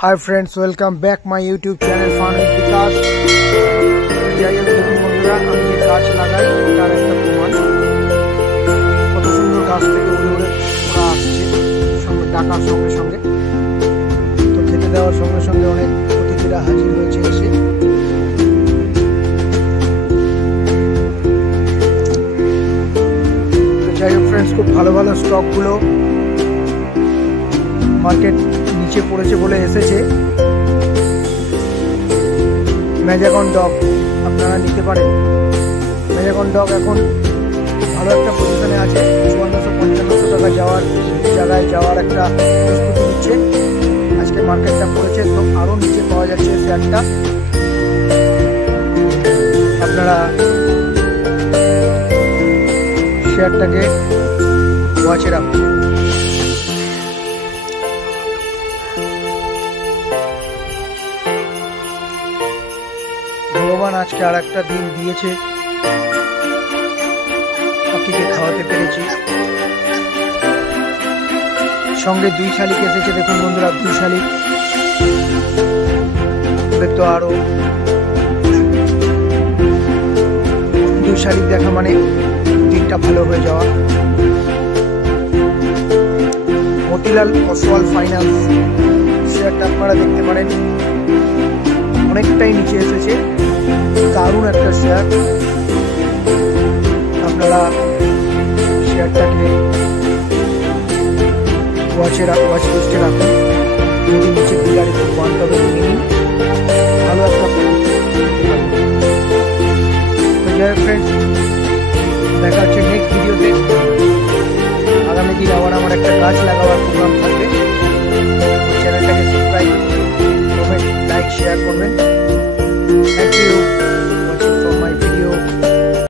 Hi friends, welcome back my YouTube channel फान with विकास। যাই হোক দেখুন বন্ধুরা, আমি যে গাছ লাগাই তার একটা প্রমাণ। কত সুন্দর গাছ থেকে উড়ে উড়ে ওরা আসছে, সঙ্গে ডাকার সঙ্গে সঙ্গে তো খেতে দেওয়ার সঙ্গে সঙ্গে অনেক অতিথিরা হাজির হয়েছে এসে। যাই হোক ফ্রেন্ডস, খুব ভালো ভালো স্টকগুলো মার্কেট নিচে পড়েছে বলে এসেছে। ম্যাজাগন ডগ আপনারা নিতে পারেন। ম্যাজাগন ডগ এখন ভালো একটা পজিশনে আছে, 5400-5500 টাকা জায়গায় যাওয়ার একটা প্রস্তুতি নিচ্ছে। আজকে মার্কেটটা পড়েছে তো আরও নিচে পাওয়া যাচ্ছে শেয়ারটা। আপনারা শেয়ারটাকে ওয়াচে রাখুন। ভগবান আজকে আর একটা দিন দিয়েছে, পাখিকে খাওয়াতে পেরেছি। সঙ্গে 2 শালিক এসেছে, দেখুন বন্ধুরা, 2 শালিক। তো আরো 2 শালিক দেখা মানে দিনটা ভালো হয়ে যাওয়া। মতিলাল ওসওয়াল ফাইন্যান্স শেয়ারটা আপনারা দেখতে পারেন, অনেকটাই নিচে এসেছে। দারুণ একটা শেয়ার, আপনারা শেয়ারটাকে ওয়াচ লিস্টে রাখুন।